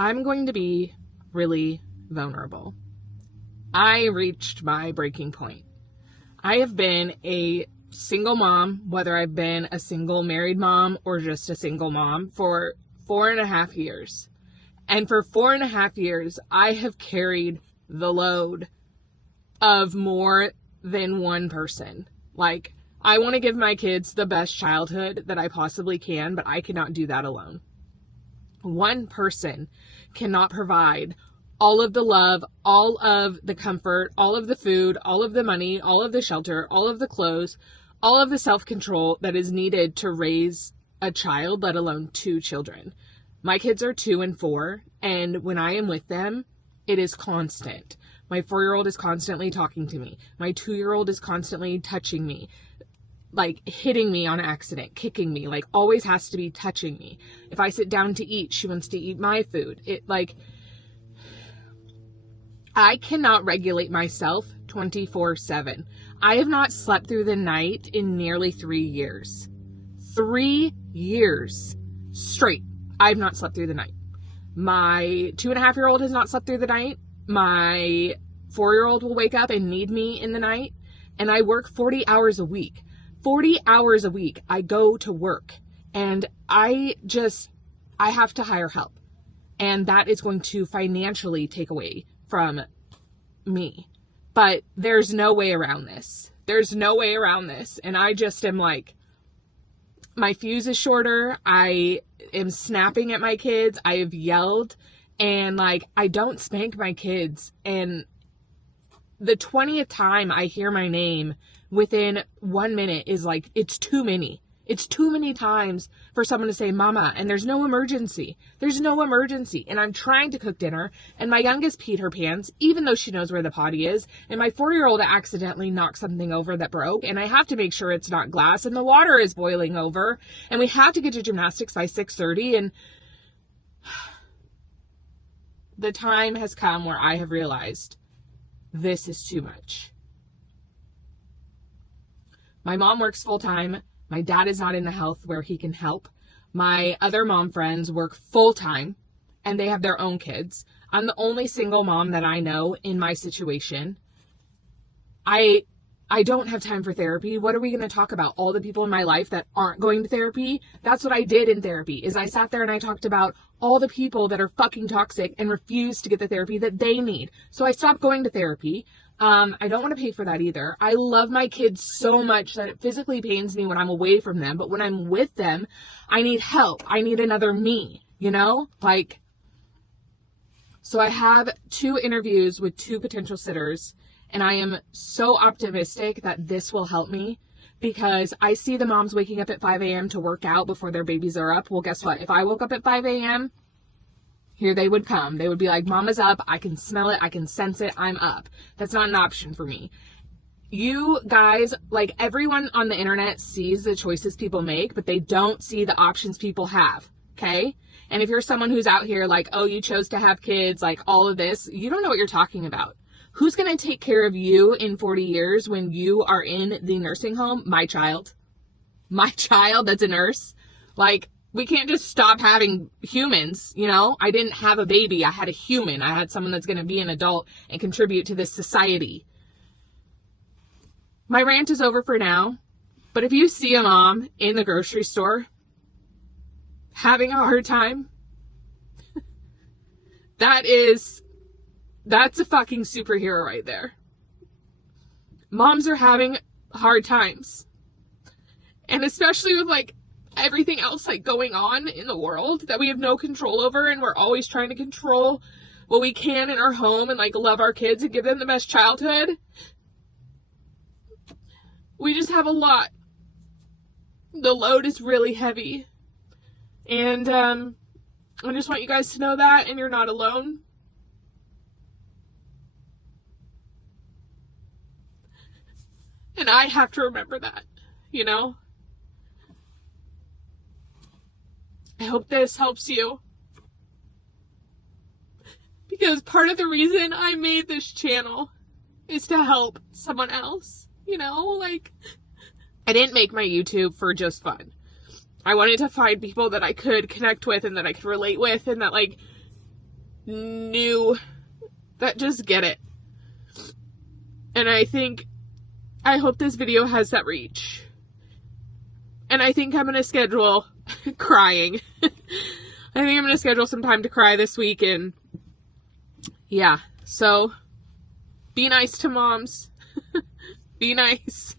I'm going to be really vulnerable. I reached my breaking point. I have been a single mom, whether I've been a single married mom or just a single mom, for 4.5 years. And for 4.5 years, I have carried the load of more than one person. Like, I want to give my kids the best childhood that I possibly can, but I cannot do that alone. One person cannot provide all of the love, all of the comfort, all of the food, all of the money, all of the shelter, all of the clothes, all of the self-control that is needed to raise a child, let alone 2 children. My kids are 2 and 4, and when I am with them, it is constant. My 4-year-old is constantly talking to me. My 2-year-old is constantly touching me, like hitting me on accident, kicking me, like always has to be touching me. If I sit down to eat, she wants to eat my food. I cannot regulate myself 24/7. I have not slept through the night in nearly 3 years. 3 years straight. I've not slept through the night. My 2.5-year-old has not slept through the night. My 4-year-old will wake up and need me in the night. And I work 40 hours a week. 40 hours a week. I go to work. And I have to hire help. And that is going to financially take away from me. But there's no way around this. There's no way around this. And I just am like, my fuse is shorter. I am snapping at my kids. I have yelled. And like, I don't spank my kids. And the 20th time I hear my name within 1 minute is like, it's too many. It's too many times for someone to say mama, and there's no emergency. There's no emergency. And I'm trying to cook dinner, and my youngest peed her pants, even though she knows where the potty is. And my 4-year-old accidentally knocked something over that broke, and I have to make sure it's not glass, and the water is boiling over, and we have to get to gymnastics by 6:30. And the time has come where I have realized this is too much. My mom works full time. My dad is not in the health where he can help. My other mom friends work full time and they have their own kids. I'm the only single mom that I know in my situation. I don't have time for therapy. What are we going to talk about? All the people in my life that aren't going to therapy? That's what I did in therapy, is I sat there and I talked about all the people that are fucking toxic and refuse to get the therapy that they need. So I stopped going to therapy. I don't want to pay for that either. I love my kids so much that it physically pains me when I'm away from them. But when I'm with them, I need help. I need another me, you know? So I have 2 interviews with 2 potential sitters. And I am so optimistic that this will help me, because I see the moms waking up at 5 a.m. to work out before their babies are up. Well, guess what? If I woke up at 5 a.m., here they would come. They would be like, mama's up. I can smell it. I can sense it. I'm up. That's not an option for me. You guys, like, everyone on the internet sees the choices people make, but they don't see the options people have. Okay? And if you're someone who's out here like, oh, you chose to have kids, like all of this, you don't know what you're talking about. Who's going to take care of you in 40 years when you are in the nursing home? My child. My child that's a nurse. Like, we can't just stop having humans, you know? I didn't have a baby. I had a human. I had someone that's going to be an adult and contribute to this society. My rant is over for now. But if you see a mom in the grocery store having a hard time, that's a fucking superhero right there. Moms are having hard times. And especially with like everything else like going on in the world that we have no control over, and we're always trying to control what we can in our home and like love our kids and give them the best childhood. We just have a lot. The load is really heavy. And I just want you guys to know that, and you're not alone. And I have to remember that, you know? I hope this helps you. Because part of the reason I made this channel is to help someone else, you know? Like, I didn't make my YouTube for just fun. I wanted to find people that I could connect with and that I could relate with, and that like new, that just get it. And I hope this video has that reach. And I think I'm going to schedule crying. I think I'm going to schedule some time to cry this week. And yeah, so be nice to moms. Be nice.